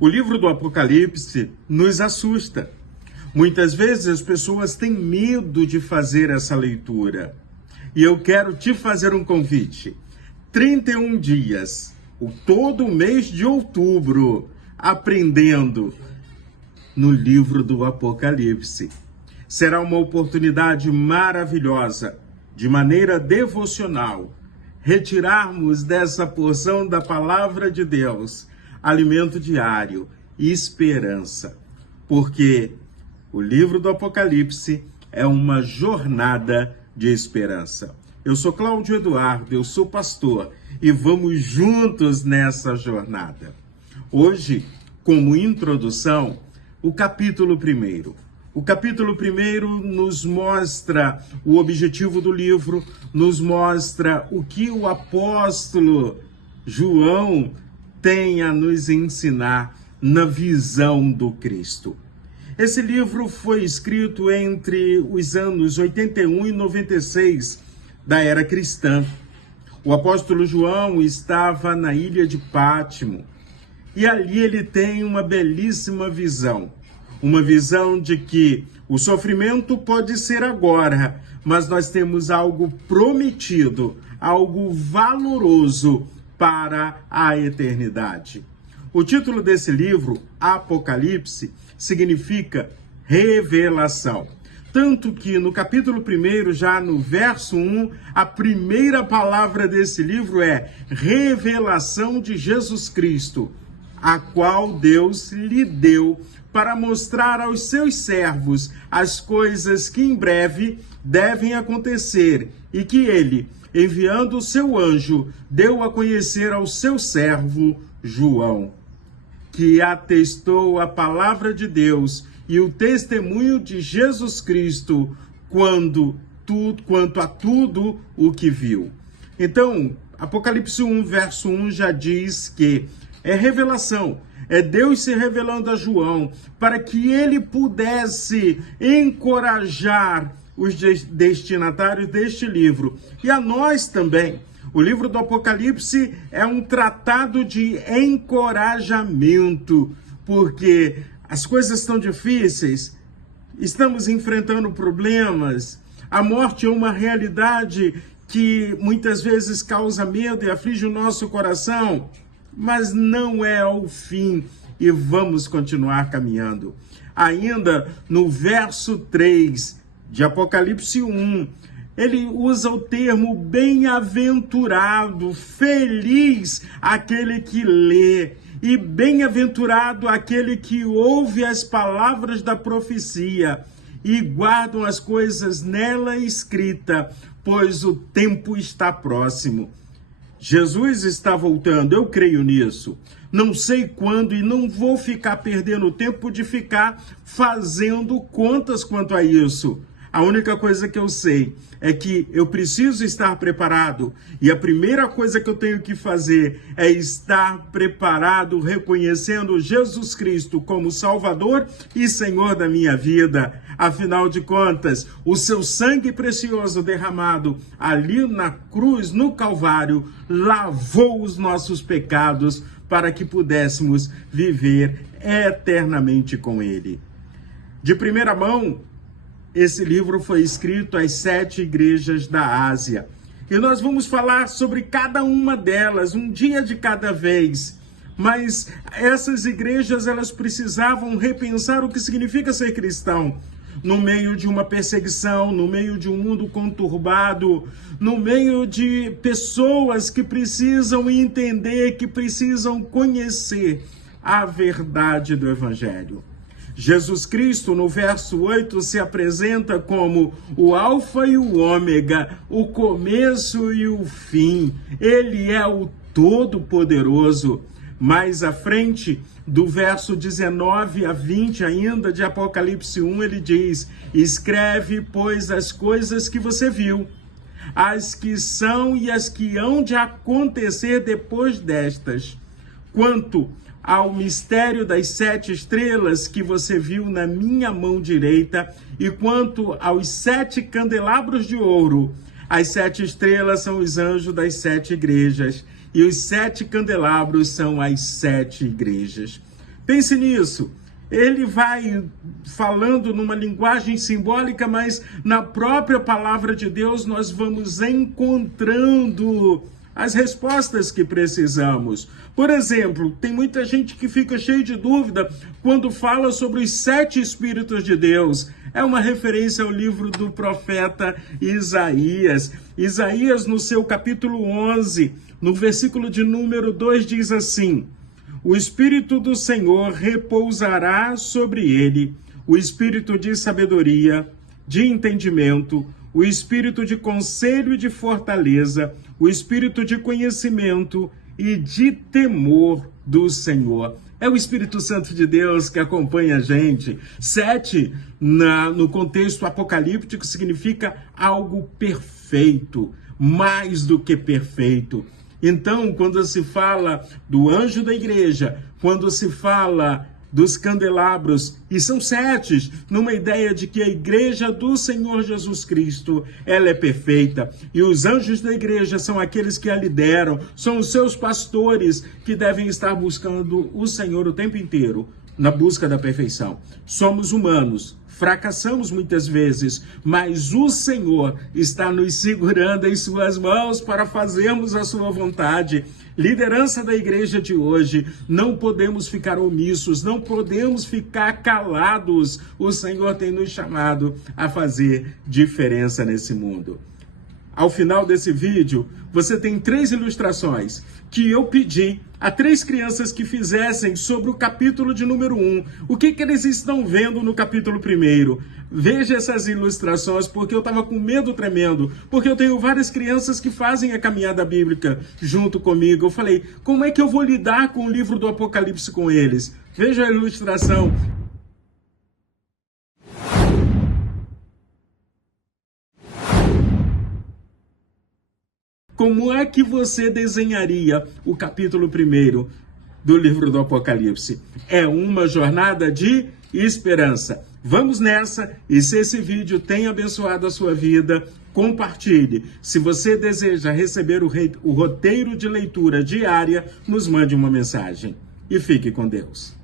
O livro do Apocalipse nos assusta. Muitas vezes as pessoas têm medo de fazer essa leitura. E eu quero te fazer um convite. 31 dias, todo o mês de outubro, aprendendo no livro do Apocalipse. Será uma oportunidade maravilhosa, de maneira devocional, retirarmos dessa porção da palavra de Deus alimento diário e esperança. Porque o livro do Apocalipse é uma jornada de esperança. Eu sou Cláudio Eduardo, eu sou pastor e vamos juntos nessa jornada. Hoje, como introdução, o capítulo 1. O capítulo 1 nos mostra o objetivo do livro, nos mostra o que o apóstolo João tem a nos ensinar na visão do Cristo. Esse livro foi escrito entre os anos 81 e 96 da era cristã. O apóstolo João estava na ilha de Pátimo e ali ele tem uma belíssima visão. Uma visão de que o sofrimento pode ser agora, mas nós temos algo prometido, algo valoroso para a eternidade. O título desse livro, Apocalipse, significa revelação. Tanto que no capítulo 1, já no verso 1, a primeira palavra desse livro é revelação de Jesus Cristo, a qual Deus lhe deu para mostrar aos seus servos as coisas que em breve devem acontecer e que ele, enviando o seu anjo, deu a conhecer ao seu servo João, que atestou a palavra de Deus e o testemunho de Jesus Cristo quanto a tudo o que viu. Então, Apocalipse 1, verso 1 já diz que é revelação, é Deus se revelando a João para que ele pudesse encorajar os destinatários deste livro e a nós também. O livro do Apocalipse é um tratado de encorajamento, porque as coisas estão difíceis, estamos enfrentando problemas, a morte é uma realidade que muitas vezes causa medo e aflige o nosso coração, mas não é o fim e vamos continuar caminhando. Ainda no verso 3 de Apocalipse 1, ele usa o termo bem-aventurado, feliz aquele que lê, e bem-aventurado aquele que ouve as palavras da profecia e guardam as coisas nela escrita, pois o tempo está próximo. Jesus está voltando, eu creio nisso. Não sei quando e não vou ficar perdendo tempo de ficar fazendo contas quanto a isso. A única coisa que eu sei é que eu preciso estar preparado. E a primeira coisa que eu tenho que fazer é estar preparado, reconhecendo Jesus Cristo como Salvador e Senhor da minha vida. Afinal de contas, o seu sangue precioso derramado ali na cruz, no Calvário, lavou os nossos pecados para que pudéssemos viver eternamente com Ele. De primeira mão, esse livro foi escrito às 7 igrejas da Ásia. E nós vamos falar sobre cada uma delas, um dia de cada vez. Mas essas igrejas, elas precisavam repensar o que significa ser cristão. No meio de uma perseguição, no meio de um mundo conturbado, no meio de pessoas que precisam entender, que precisam conhecer a verdade do Evangelho. Jesus Cristo, no verso 8, se apresenta como o Alfa e o Ômega, o começo e o fim. Ele é o Todo-Poderoso. Mais à frente, do verso 19 a 20 ainda de Apocalipse 1, ele diz: escreve, pois, as coisas que você viu, as que são e as que hão de acontecer depois destas. Quanto ao mistério das 7 estrelas que você viu na minha mão direita, e quanto aos 7 candelabros de ouro, as 7 estrelas são os anjos das 7 igrejas, e os 7 candelabros são as 7 igrejas. Pense nisso. Ele vai falando numa linguagem simbólica, mas na própria palavra de Deus nós vamos encontrando as respostas que precisamos. Por exemplo, tem muita gente que fica cheia de dúvida quando fala sobre os 7 Espíritos de Deus. É uma referência ao livro do profeta Isaías. Isaías, no seu capítulo 11, no versículo de número 2, diz assim: o Espírito do Senhor repousará sobre ele, o Espírito de sabedoria, de entendimento, o Espírito de conselho e de fortaleza, o Espírito de conhecimento e de temor do Senhor. É o Espírito Santo de Deus que acompanha a gente. 7, no contexto apocalíptico, significa algo perfeito, mais do que perfeito. Então, quando se fala do anjo da igreja, quando se fala dos candelabros, e são 7, numa ideia de que a igreja do Senhor Jesus Cristo, ela é perfeita, e os anjos da igreja são aqueles que a lideram, são os seus pastores que devem estar buscando o Senhor o tempo inteiro, na busca da perfeição. Somos humanos, fracassamos muitas vezes, mas o Senhor está nos segurando em suas mãos para fazermos a sua vontade. Liderança da igreja de hoje, não podemos ficar omissos, não podemos ficar calados. O Senhor tem nos chamado a fazer diferença nesse mundo. Ao final desse vídeo, você tem 3 ilustrações que eu pedi a 3 crianças que fizessem sobre o capítulo de número 1. O que eles estão vendo no capítulo 1? Veja essas ilustrações, porque eu estava com medo tremendo, porque eu tenho várias crianças que fazem a caminhada bíblica junto comigo. Eu falei, como é que eu vou lidar com o livro do Apocalipse com eles? Veja a ilustração. Como é que você desenharia o capítulo 1 do livro do Apocalipse? É uma jornada de esperança. Vamos nessa, e se esse vídeo tem abençoado a sua vida, compartilhe. Se você deseja receber o roteiro de leitura diária, nos mande uma mensagem. E fique com Deus.